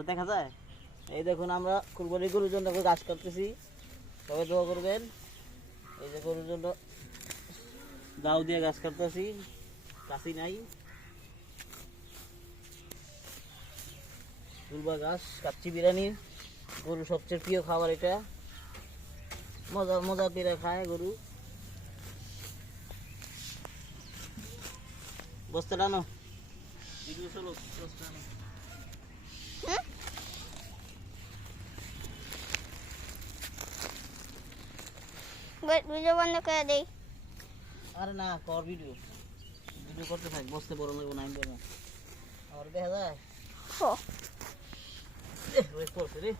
আমার দেখা যায়। এই দেখুন আমরা কুরবানি গরুর জন্য গাছ কাটতেছি, সবাই দোয়া করবেন। এই যে গরুর জন্য দাও দিয়ে গাছ কাটতেছি, কাশি নাই, তুলবা গাছ কাচ্চি বিরিয়ানি, গরু সবচেয়ে প্রিয় খাবার এটা, মজা মজা করে খায় গরু। বস্তা টানো, ভিডিও চলো, বস্তা টানো। ভিডিও বন্ধ করে দেই। আরে না কর ভিডিও, ভিডিও করতে থাক, বসতে বড় লাগবো না, আমি বলবো। আর দেখা যায় ও পড়ছে রে।